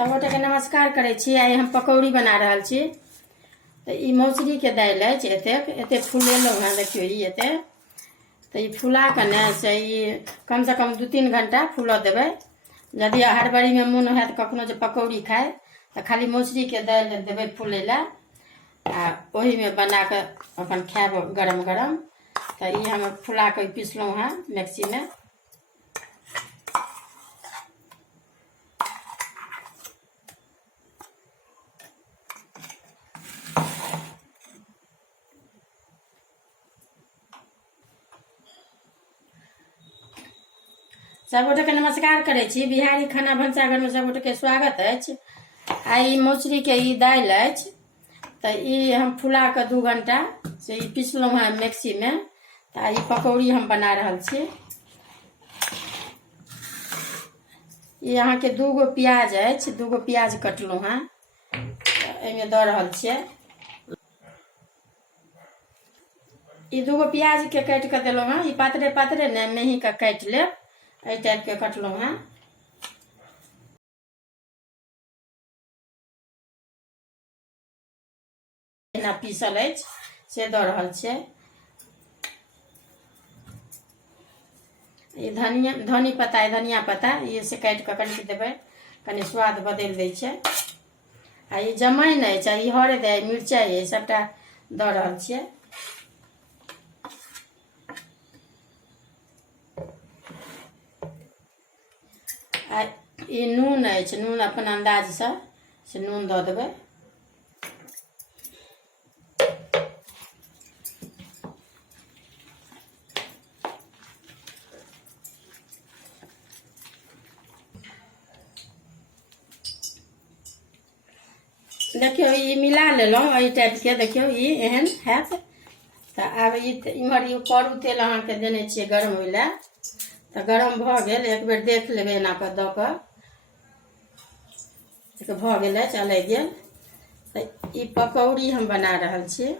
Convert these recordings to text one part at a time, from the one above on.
सबगोटे के नमस्कार करै छी। आइ हम पकौड़ी बना रहल छी। तो ई मौसरी के दालि अछि, एते फूलेलहुँ हँ। देखियो ई एते तो ई फुला के ने से ई कम से कम 2-3 घंटा फूल देबै। यदि हड़बड़ी में मन है तो कखनो जे पकौड़ी खाए तो खाली मौसरी के दालि देबै फूले ला आ ओही में बना के अपन खाएब गरम गरम। तो ई हम फुला के पीसलहुँ हँ मिक्सी में। सबगोटे के नमस्कार करै छी। बिहारी खाना भनसाघर में सबगोटे के स्वागत अछि। आई मौसरी के ई दालि अछि तो ई हम फुला के 2 घंटा से ई पीसलहुँ हँ मिक्सी में। तो ई पकौड़ी हम बना रहल छी। ई अहाँ के 2 गो प्याज अछि, 2 गो प्याज कटलहुँ हँ एमे दऽ रहल छियै। ई 2 गो प्याज के काटि के देलहुँ हँ। ई पातरे पातरे ने मेही के काटि लेब, एहि टाइप के कटलहुँ हँ। एना पीसल अछि से दऽ रहल छियै। ई धनी पत्ता, धनिया पत्ता ये से काटि के कनि देबै, कनि स्वाद बदलि दै छै। आ ई जमाइन अछि, ई हरदि अछि, मिरचाइ अछि, सबटा दऽ रहल छियै। आ ई नून अछि, नून अपन अंदाज से नून दऽ देबै। देखियो ई मिला लेलहुँ एहि टाइप के। देखियो ई एहन हैत। तो आब ई इम्हर ई करू तेल अहाँ के देने छियै गरम होइ ला। तो गरम भऽ गेल, एक बेर देख लेबै एना कऽ दऽ कऽ। भऽ गेल अछि, अलगि गेल। तो ई पकौड़ी हम बना रहल छी।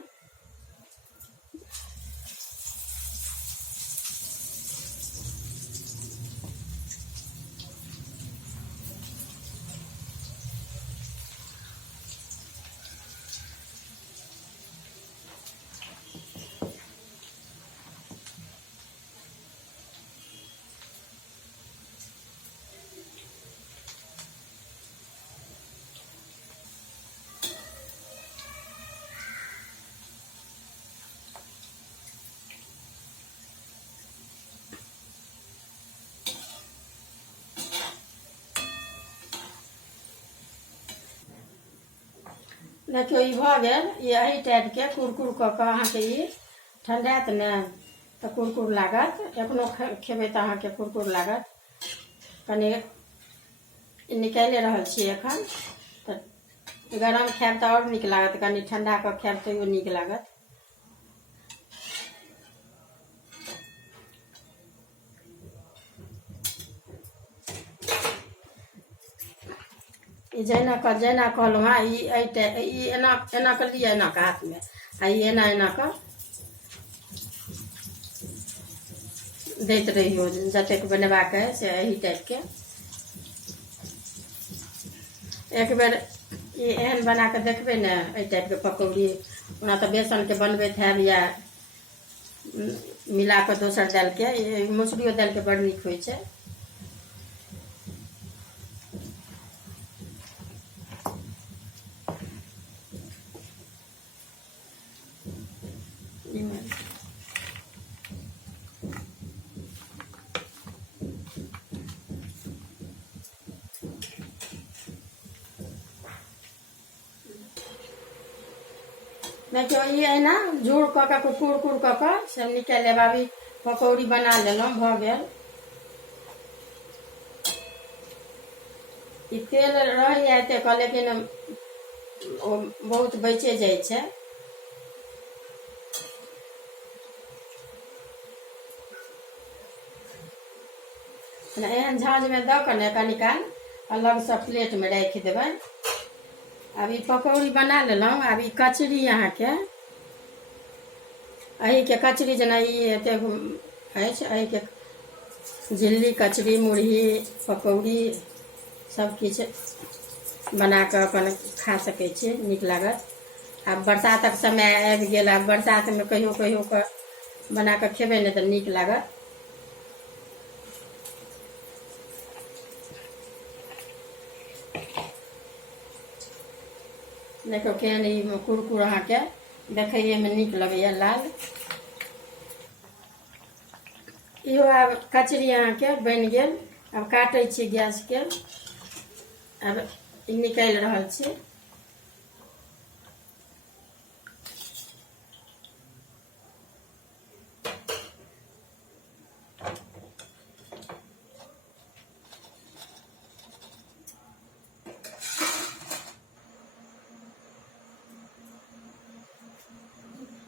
देखियो ई भऽ गेल। ई एही टाइप के कुरकुर कऽ के अहाँ के ई ठंडात ने तो कुरकुर लागत। एखनो खेबै तो अहाँ के कुरकुर लागत। कनि निकाले रहल छी एखन। तो गरम खाएब तो और नीक लागत, कनि ठंडा कऽ खाएब तो नीक लागत। ई जेना कहलहुँ हँ, ई एना कर लिया, एना के हाथ में आ ई एना कर दैत रहियो जतेक बनेबाक है से एही टाइप के। एक बेर ई एहन बना के देखबै ने एहि टाइप के पकौड़ी। ओना तो बेसन के बनबैत हैब या मिला के दोसर दालि के, मौसरियो दालि के बड़ नीक होइ छै। देखियो ई एना झूर कऽ के कुरकुर कऽ के सब निकालि लेब। अभी पकौड़ी बना लेलहुँ, भऽ गेल। ई तेल रहि एते कऽ, लेकिन बहुत बचे जाइ छै। एहन झाँझ में दऽ के ने कनि काल अलग से प्लेट में राखि देबै। अब ई पकौड़ी बना लेलहुँ। अब ई कचरी अहाँ के अही के कचरी जेना ई एते अछि, अही के झिल्ली, कचरी, मुरही, पकौड़ी सब किछु बना कऽ अपन खा सकै छियै, नीक लागत। आब बरसातक समय आबि गेल, आब बरसातमे कहियो कहियो कऽ बना कऽ खेबै ने तऽ नीक लागत। देखो केहन ई कुरकुर अहाँके देखैएमे नीक लगैए, लाल। इहो आब कचरी अहाँके बनि गेल। आब काटै छी गैसके, आब ई निकालि रहल छी।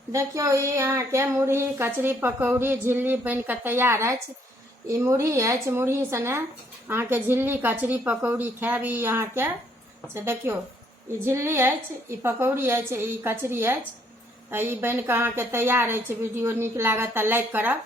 देखियौ ई अहाँके मुरही, कचरी, पकौड़ी, झिल्ली बनि कऽ तैयार अछि। ई मुरही अछि, मुरही सने अहाँके झिल्ली, कचरी, पकौड़ी खायब। ई अहाँके से देखियौ ई झिल्ली अछि, ई पकौड़ी अछि, ई कचरी अछि। ई बनि कऽ अहाँके तैयार अछि। वीडियो नीक लागत तऽ लाइक करब।